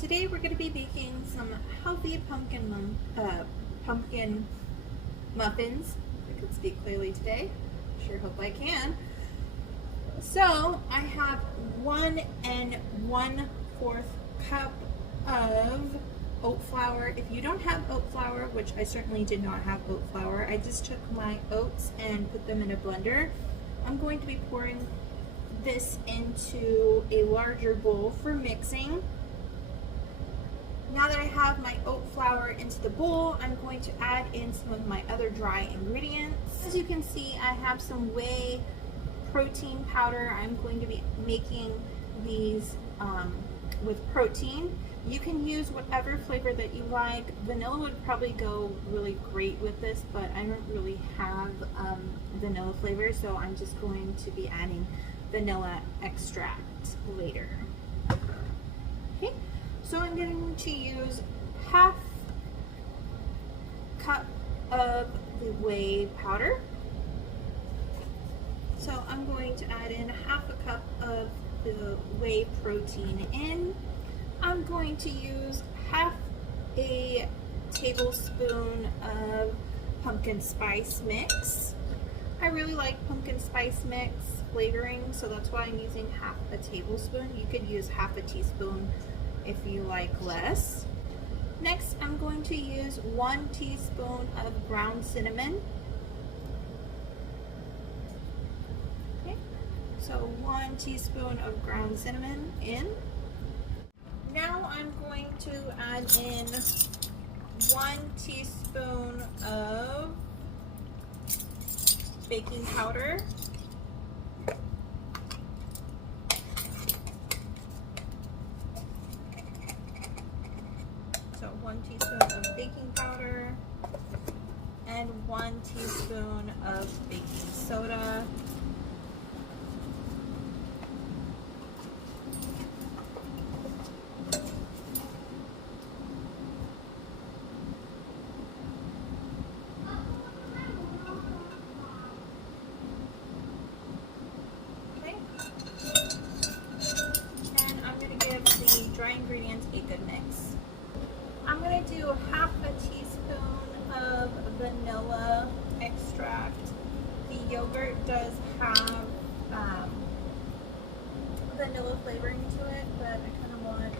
Today we're going to be making some healthy pumpkin muffins. I can speak clearly today. Sure hope I can. So I have 1 1/4 cup of oat flour. If you don't have oat flour, which I certainly did not have oat flour, I just took my oats and put them in a blender. I'm going to be pouring this into a larger bowl for mixing. Now that I have my oat flour into the bowl, I'm going to add in some of my other dry ingredients. As you can see, I have some whey protein powder. I'm going to be making these with protein. You can use whatever flavor that you like. Vanilla would probably go really great with this, but I don't really have vanilla flavor, so I'm just going to be adding vanilla extract later. Okay. So I'm going to use 1/2 cup of the whey powder. So I'm going to add in 1/2 cup of the whey protein in. I'm going to use 1/2 a tablespoon of pumpkin spice mix. I really like pumpkin spice mix flavoring, so that's why I'm using 1/2 a tablespoon. You could use 1/2 a teaspoon if you like less. Next, I'm going to use 1 teaspoon of ground cinnamon. Okay, so 1 teaspoon of ground cinnamon in. Now I'm going to add in 1 teaspoon of baking powder. So 1 teaspoon of baking powder and 1 teaspoon of baking soda. Okay. And I'm going to give the dry ingredients a good mix. I'm going to do 1/2 a teaspoon of vanilla extract. The yogurt does have vanilla flavoring to it, but I kind of want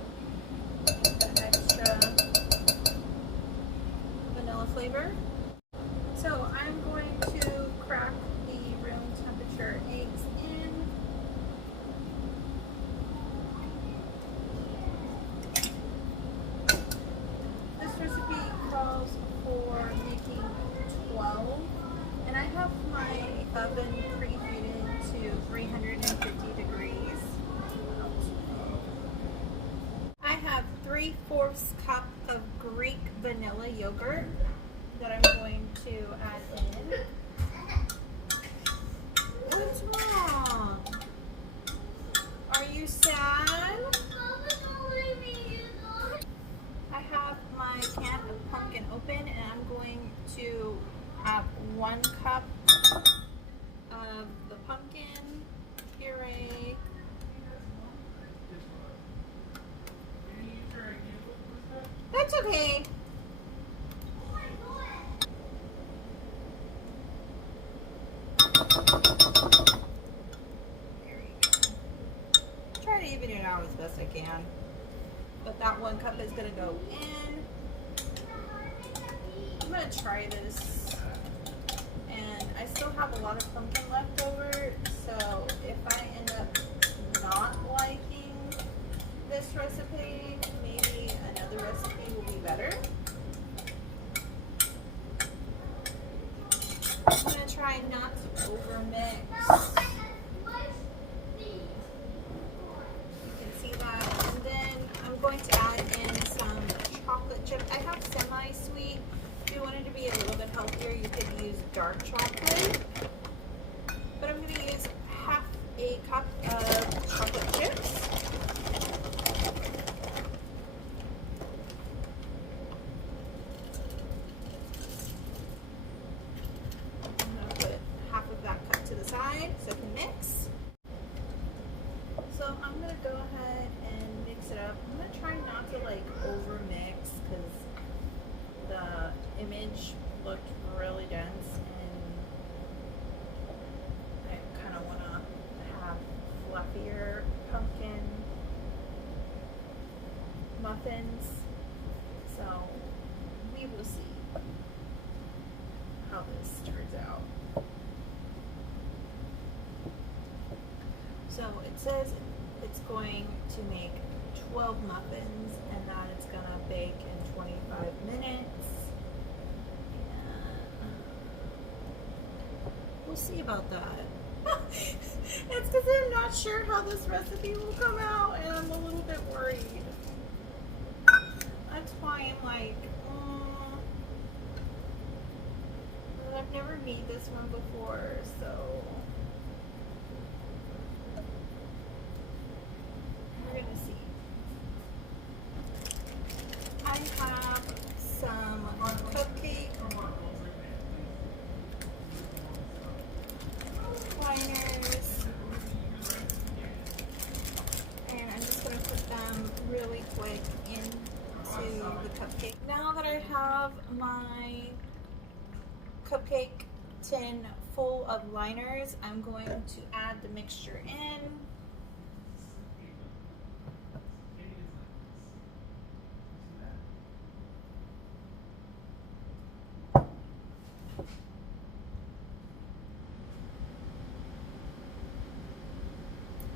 the extra vanilla flavor. So I'm going to crack the room temperature eggs in. This recipe calls for making 12, and I have my oven preheated to 350 degrees. I have 3/4 cup of Greek vanilla yogurt that I'm going to add in. What's wrong? Are you sad? I have my can of pumpkin open, and I'm going to have 1 cup of the pumpkin puree. That's okay. There you go. Try to even it out as best I can. But that 1 cup is going to go in. I'm going to try this. And I still have a lot of pumpkin left over, so if I end up not liking this recipe, maybe another recipe will be better. I'm going to try not to overmix. You can see that. And then I'm going to add in some chocolate chip. I have semi-sweet. If you wanted to be a little bit healthier, you could use dark chocolate. But I'm going to use 1/2 a cup of chocolate chips. I'm going to put 1/2 of that cup to the side so it can mix. So I'm going to go ahead and mix it up. I'm going to try not to muffins. So we will see how this turns out. So it says it's going to make 12 muffins and that it's gonna bake in 25 minutes. And we'll see about that. It's because I'm not sure how this recipe will come out and I'm a little bit worried. That's why I'm like, I've never made this one before, so we're gonna see. I have some cupcake liners, and I'm just gonna put them really quick into the cupcake. Now that I have my cupcake tin full of liners, I'm going to add the mixture in.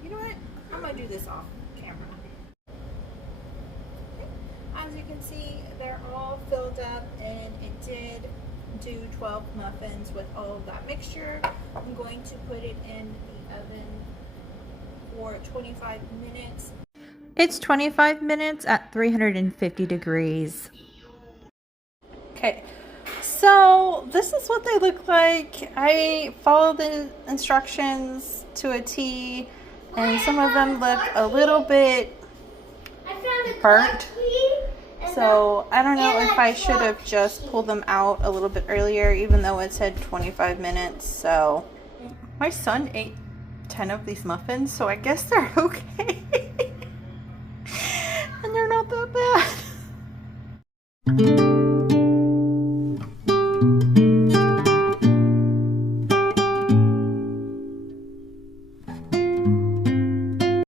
You know what? I'm gonna do this off camera. As you can see, they're all filled up and it did do 12 muffins with all of that mixture. I'm going to put it in the oven for 25 minutes. It's 25 minutes at 350 degrees. Okay, so this is what they look like. I followed the instructions to a T, and some of them look a little bit burnt. So I don't know if I should have just pulled them out a little bit earlier, even though it said 25 minutes. So my son ate 10 of these muffins, so I guess they're okay.